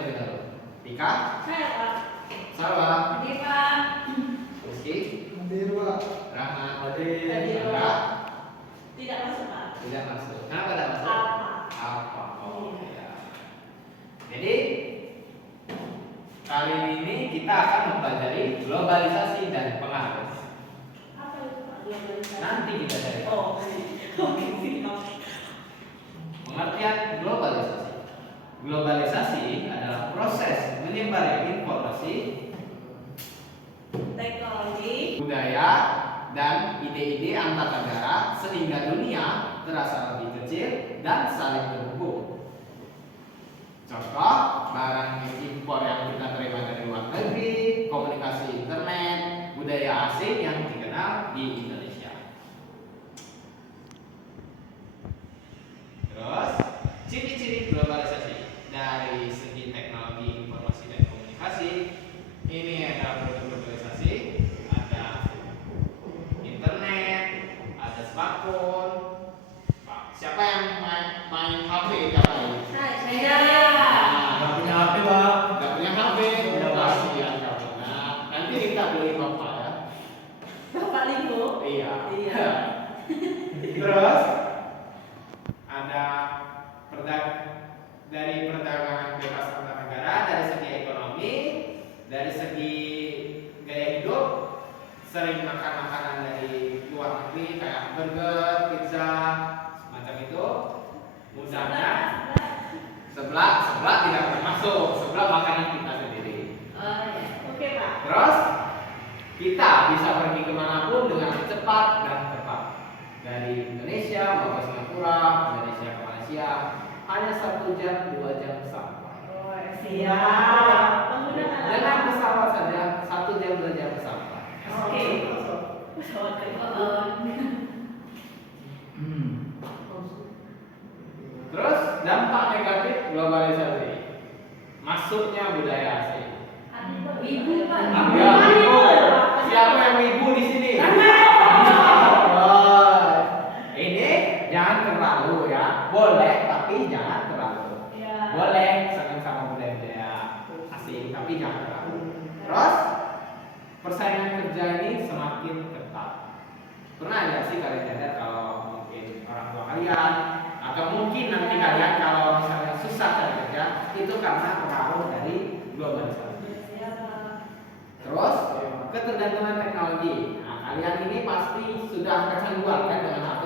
yang lebih dahulu? Tika? Saya Pak. Salwa? Hadir Pak. Rizky? Hadir Pak. Rahma? Hadir Angga? Pak. Tidak masuk Pak. Tidak masuk. Kenapa tidak masuk? Apa? Apa? Oh ya. Jadi kali ini kita akan mempelajari globalisasi dan pengaruh. Apa itu Pak? Globalisasi. Nanti kita cari. Oh, oke siap. Pengertian globalisasi. Globalisasi adalah proses menyebarnya informasi, Teknologi. budaya, dan ide-ide antar negara sehingga dunia terasa lebih kecil dan saling terhubung. Contoh, barang impor yang kita terima dari luar negeri, komunikasi internet, budaya asing yang dikenal di Indonesia. Terus, ciri-ciri globalisasi dari segi teknologi informasi dan komunikasi. Ini ada produk globalisasi, ada internet, ada smartphone. Pak, siapa yang main HP siapa ini? Saya. Nggak punya HP Pak. Nggak punya HP? Iya, Pak. Kasihan kamu. Nah, nanti kita beli bapak ya. Bapak Limbo. Iya. Iya. Terus ada dari perdagangan bebas antar negara, dari segi ekonomi, dari segi gaya hidup, sering makan makanan dari luar negeri kayak burger, pizza, semacam itu. Mudahnya sebelah tidak termasuk, sebelah makanan kita sendiri. Oh ya. Oke Pak. Terus kita bisa pergi kemanapun dengan cepat dan tepat. Dari Indonesia mau ke Singapura, Indonesia ke Malaysia, hanya 1 jam 2 jam sampai. Oh siap. Menggunakan Dengan pesawat saja 1 jam 2 jam sampai. Oke. Pesawat terbang. Terus dampak negatif globalisasi, masuknya budaya asing. Ibu Pak. Ya, ibu. Siapa yang ibu di sini? Oh, ini jangan terlalu ya. Boleh tapi jangan terlalu. Ya. Boleh senang sama budaya asing tapi jangan terlalu. Terus persaingan kerja ini semakin ketat. Pernah nggak sih kalian sadar kalau mungkin orang tua kalian atau mungkin nanti kalian kalau misalnya susah cari kerja itu karena pengaruh dari globalisasi. Terus ketergantungan teknologi. Nah, kalian ini pasti sudah kecanduan kan dengan HP.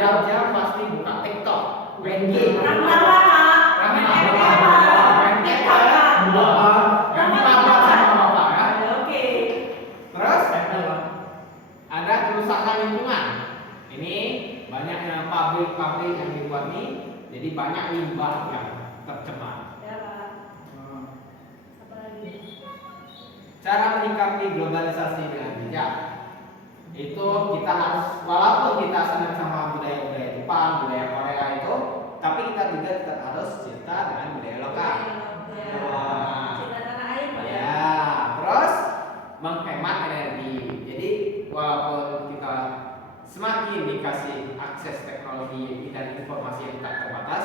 Jam-jam pasti buka TikTok, main game. Terus ada kerusakan lingkungan. Ini banyaknya pabrik-pabrik yang dibuat nih, jadi banyak limbah yang tercemar. Cara menyikapi globalisasi dengan bijak itu kita harus, walaupun kita senang sama budaya-budaya Jepang, budaya Korea itu, tapi kita juga tetap harus cinta dengan budaya lokal. Ya, terus menghemat energi. Jadi walaupun kita semakin dikasih akses teknologi dan informasi yang tak terbatas,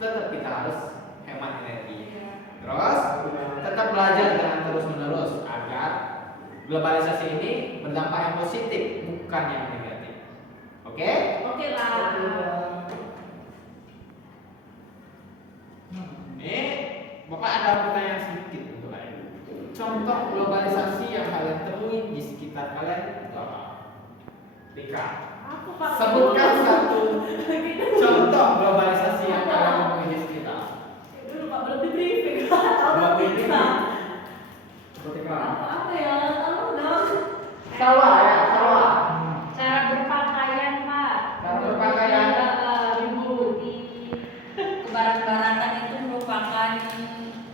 tetap kita harus hemat energi. Terus tetap belajar dengan terus-menerus agar globalisasi ini berdampak yang positif bukan yang negatif. Oke? Oke lah. Ini Bapak ada pertanyaan sedikit untuk kalian. Contoh globalisasi yang kalian temui di sekitar kalian itu apa? Rika, Aku Pak. sebutkan satu contoh globalisasi yang kalian temui di sekitar. Dulu Pak belum di briefing. Tahu briefing. Seperti apa ya? Tahu dong. Sawah ya, sawah. Cara berpakaian Pak. Cara berpakaian. Ibu di Kebarat-baratan itu merupakan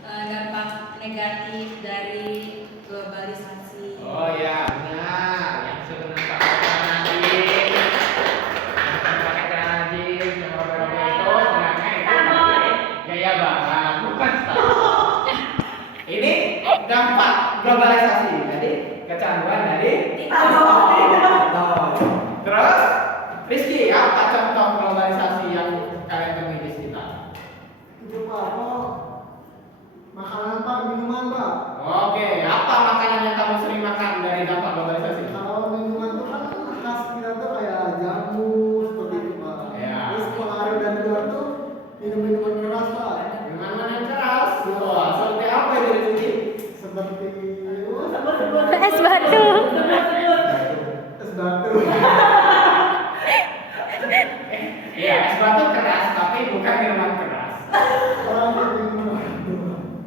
dampak negatif dari globalisasi. Oh ya, benar. Yang sebenarnya pakai celana jeans, yang pakai celana jeans, yang robek-robek itu sebenarnya itu gaya barat, bukan style. Ini dampak globalisasi. Jadi kecanduan dari Terus, Rizky, apa contoh globalisasi yang kalian temui di sekitar? Itu Pak, Es batu. Es batu. Iya, es batu keras tapi bukan minuman keras.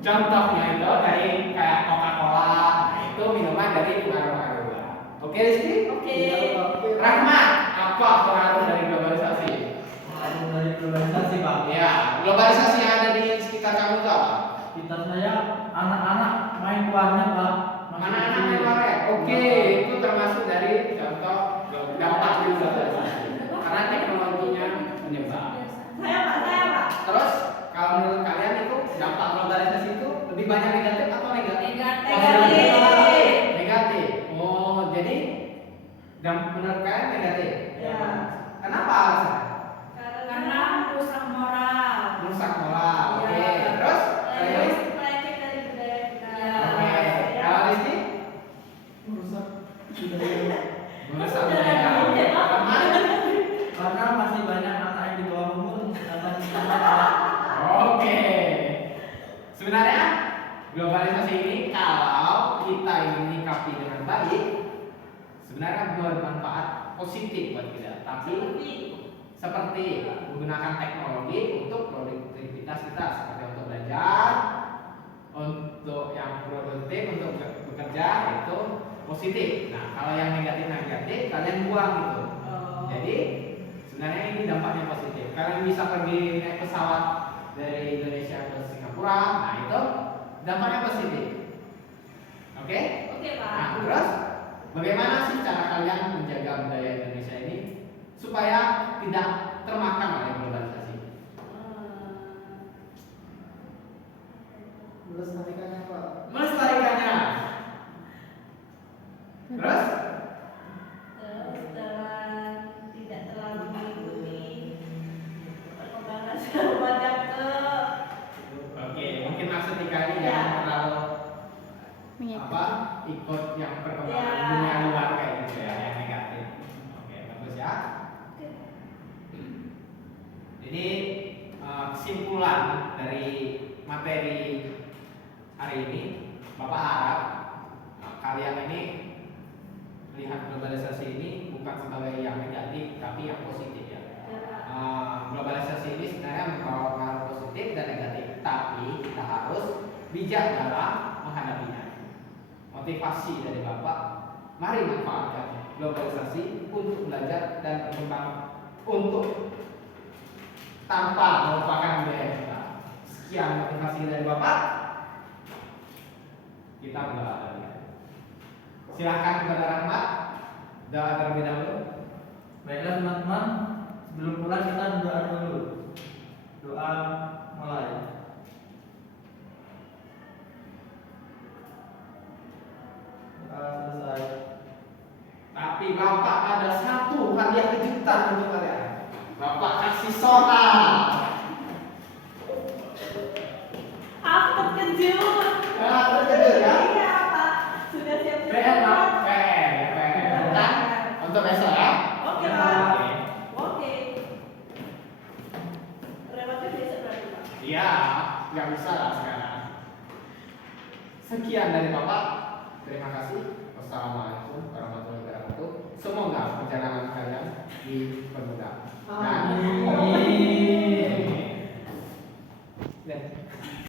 Contohnya itu dari kayak Coca-Cola, nah itu minuman dari pengaruh luar. Oke, Rizky? Oke. Rahmat, apa pengaruh dari globalisasi? Pengaruh dari globalisasi, Pak. Ya, globalisasi yang ada di sekitar kamu itu apa? Kita saya anak-anak main warnet, Pak. Anak-anak main warnet. Oke, itu termasuk dari contoh dampak globalisasi. Karena teknologinya menyebar. Saya Pak. Terus kalau menurut kalian itu dampak globalisasi itu lebih banyak negatif atau negatif? Negatif. Negatif. Oh, jadi menurut kalian negatif? Ya. Kenapa alasan? Karena rusak moral. Rusak moral. Oke. Iya. Terus? Terus? Lecet dari budaya kita. Iya. Oke. Ya. Kalau Rizky? Merusak budaya. Merusak budaya. Rahmat? Karena masih banyak anak yang di bawah umur akan Oke. Sebenarnya globalisasi ini kalau kita ingin menyikapi dengan baik, sebenarnya bermanfaat positif buat kita. Tapi seperti menggunakan teknologi untuk produktivitas kita, seperti untuk belajar, untuk yang produktif, untuk bekerja itu positif. Nah, kalau yang negatif kalian buang itu. Jadi sebenarnya ini dampaknya positif. Kalian bisa pergi naik pesawat dari Indonesia ke Singapura, nah itu dampaknya positif. Oke? Oke, Pak. Nah, terus bagaimana sih cara kalian menjaga budaya Indonesia ini supaya tidak termakan oleh globalisasi? melestarikannya, Pak. Melestarikannya. Terus? Terus dengan tidak terlalu mengikuti perkembangan semacam ke Oke, mungkin maksud Ika ini Ya. jangan terlalu Mengikuti. apa ikut yang perkembangan Ya. dunia luar kayak gitu ya, yang negatif. Oke, bagus ya. Jadi kesimpulan dari materi hari ini, Bapak harap kalian ini melihat globalisasi ini bukan sebagai yang negatif, tapi yang positif ya. Globalisasi ini sebenarnya membawa pengaruh positif dan negatif, tapi kita harus bijak dalam menghadapinya. Motivasi dari Bapak, mari manfaatkan globalisasi untuk belajar dan berkembang untuk tanpa melupakan budaya kita. Sekian motivasi dari Bapak. Kita berdoa lagi. Silakan kepada Rahmat, doa terlebih dahulu. Baiklah teman-teman, sebelum pulang kita berdoa dulu. Doa mulai. Doa selesai. Tapi Bapak ada satu hadiah kejutan untuk kalian. Bapak kasih soal. aku terkejut. Nah, terkejut ya. Iya, Pak. Sudah siap-siap. PR, Pak. PR. Bukan untuk besok ya. Oke, Ya, Pak. oke. Oke. Relatif bisa berarti, Pak. Iya, nggak bisa lah sekarang. Sekian dari Bapak. Terima kasih. Wassalamualaikum warahmatullahi wabarakatuh. Semoga perjalanan kalian dipermudah. Dan Amin.